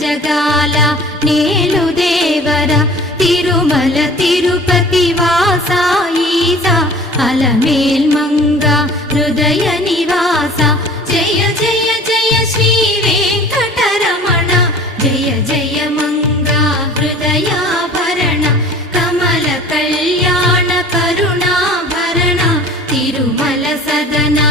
జగాల నేలు దేవర తిరుమల తిరుపతి వాసా ఈసా అలమేల్ మంగ హృదయ నివాస జయ జయ జయ శ్రీ వెంకటరమణ జయ జయ మంగ హృదయాభరణ కమల కళ్యాణ కరుణాభరణ తిరుమల సదనా